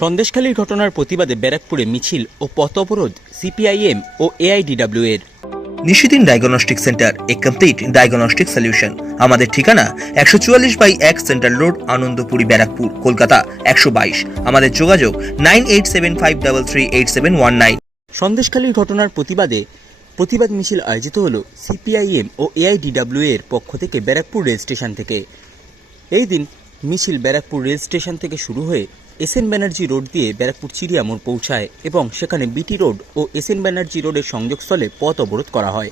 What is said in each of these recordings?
সন্দেশখালীর ঘটনার প্রতিবাদে ব্যারাকপুরে মিছিল ও পথ অবরোধ সিপিআইএম ও এআইডিডব্লিউ এর নিশিদিন ডায়াগনস্টিক সেন্টার এ কমপ্লিট ডায়াগনস্টিক সলিউশন। আমাদের ঠিকানা একশো চুয়াল্লিশ বাই এক সেন্ট্রাল রোড আনন্দপুরি ব্যারাকপুর কলকাতা একশো বাইশ। আমাদের যোগাযোগ nine eight seven five double three eight seven one nine. সন্দেশখালীর ঘটনার প্রতিবাদে প্রতিবাদ মিছিল আয়োজিত হল সিপিআইএম ও এআইডিডব্লিউ এর পক্ষ থেকে ব্যারাকপুর রেল স্টেশন থেকে। এই দিন মিছিল ব্যারাকপুর রেল স্টেশন থেকে শুরু হয়ে এস এন ব্যানার্জি রোড দিয়ে ব্যারাকপুর চিড়িয়া মোড় পৌঁছায় এবং সেখানে বিটি রোড ও এস এন ব্যানার্জি রোডের সংযোগস্থলে পথ অবরোধ করা হয়।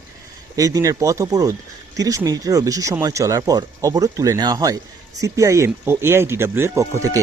এই দিনের পথ অবরোধ তিরিশ মিনিটেরও বেশি সময় চলার পর অবরোধ তুলে নেওয়া হয় সিপিআইএম ও এআইডিডব্লিউ এর পক্ষ থেকে।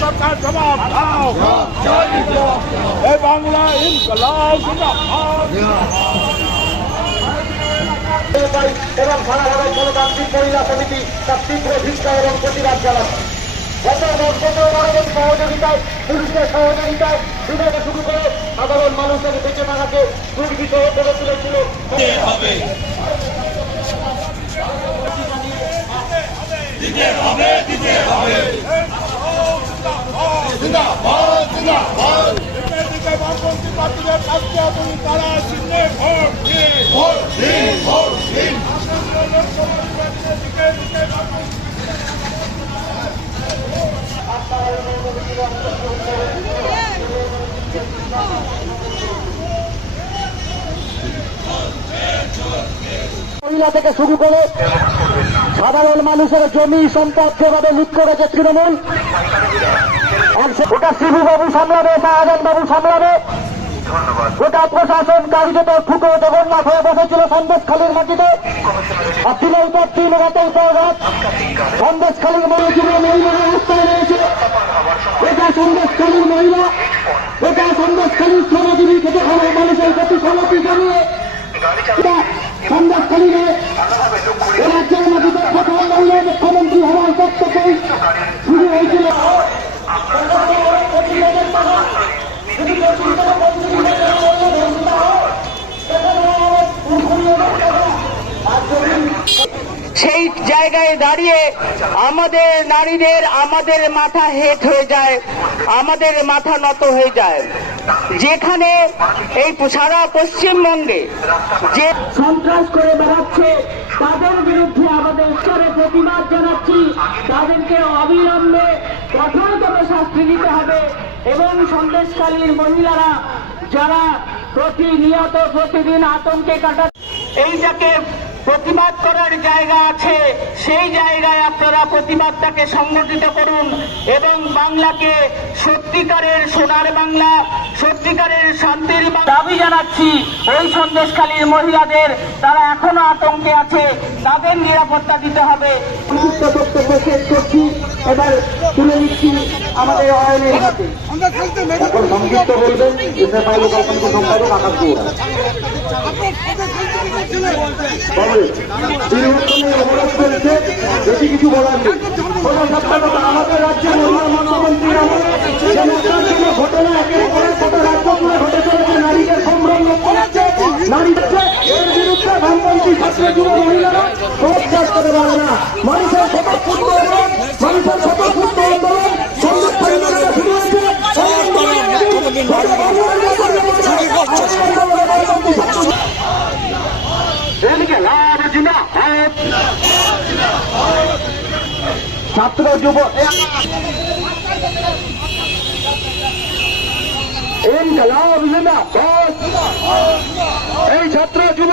সরকার জবাব দাও। এ বাংলা ইনকলাব এবং সারা ভারত গণতান্ত্রিক মহিলা সমিতি তার তীব্র ভিক্ষা এবং প্রতিবাদ জানাচ্ছে গত মানবের সহযোগিতায় পুলিশের সহযোগিতায় বিভাগে শুরু করে সাধারণ মানুষের বেঁচে থাকাকে দুর্বিত করে তুলেছিল। দিকে পার্টিদের কাজকে আপনি তারা চিহ্নে ভোট দিন। ভোট দিন ভোট দিন। মহিলা থেকে শুরু করে সাধারণ মানুষের জমি সম্পদ যেভাবে লুট করেছে তৃণমূল ওটা শিবু বাবু সামলাবে শাহজাহান বাবু সামলাবে। গোটা প্রশাসন কার্যত ফুটো জগন্নাথ হয়ে বসেছিল সন্দেশখালীর মাটিতে। আর দিনের পর দিন রাতের পর রাত সন্দেশখালীর মহিলা মহিলারা রাস্তায় রয়েছে। এটা সন্দেশখালীর মহিলা, এটা সন্দেশখালীর শ্রমজীবী খেতে খাওয়া মানুষের প্রতি সমতি জানিয়ে এটা সন্দেশখালীরে রাজ্যের মাটিতে প্রথম মহিলা মুখ্যমন্ত্রী হওয়ার পর শুরু হয়েছিল জায়গায় দাঁড়িয়ে আমাদের নারীদের আমাদের মাথা হেট হয়ে যায়, আমাদের মাথা নত হয়ে যায়। যেখানে এই সারা পশ্চিমবঙ্গে যে সন্ত্রাস করে বেড়াচ্ছে, তাদের বিরুদ্ধে আমাদের স্তরে প্রতিবাদ জানাচ্ছি। তাদেরকে অবিলম্বে কঠোরতম শাস্তি দিতে হবে এবং সন্দেশকালীর মহিলারা যারা প্রতিনিয়ত প্রতিদিন আতঙ্কে কাটা এইটাকে প্রতিবাদ করার জায়গা আছে সেই জায়গায় আপনারা প্রতিবাদটাকে সংগঠিত করুন এবং বাংলাকে সত্যিকারের সোনার বাংলা সত্যিকারের শান্তির বাংলা দাবি জানাচ্ছি ওই সন্দেশখালীর মহিলাদের তারা এখনও আতঙ্কে আছে তাদের নিরাপত্তা দিতে হবে। সংক্ষিপ্ত বক্তব্য শেষ করছি এবার তুলে নিচ্ছি আমাদের অয়নের হাতে। বলবেন সম্পাদক আকাশ মানুষের স্বতঃস্ফূর্ত আন্দোলন মানুষের স্বতঃস্ফূর্ত আন্দোলন সংযোগ শুরু হয়েছে ছাত্র যুব এই ছাত্র যুব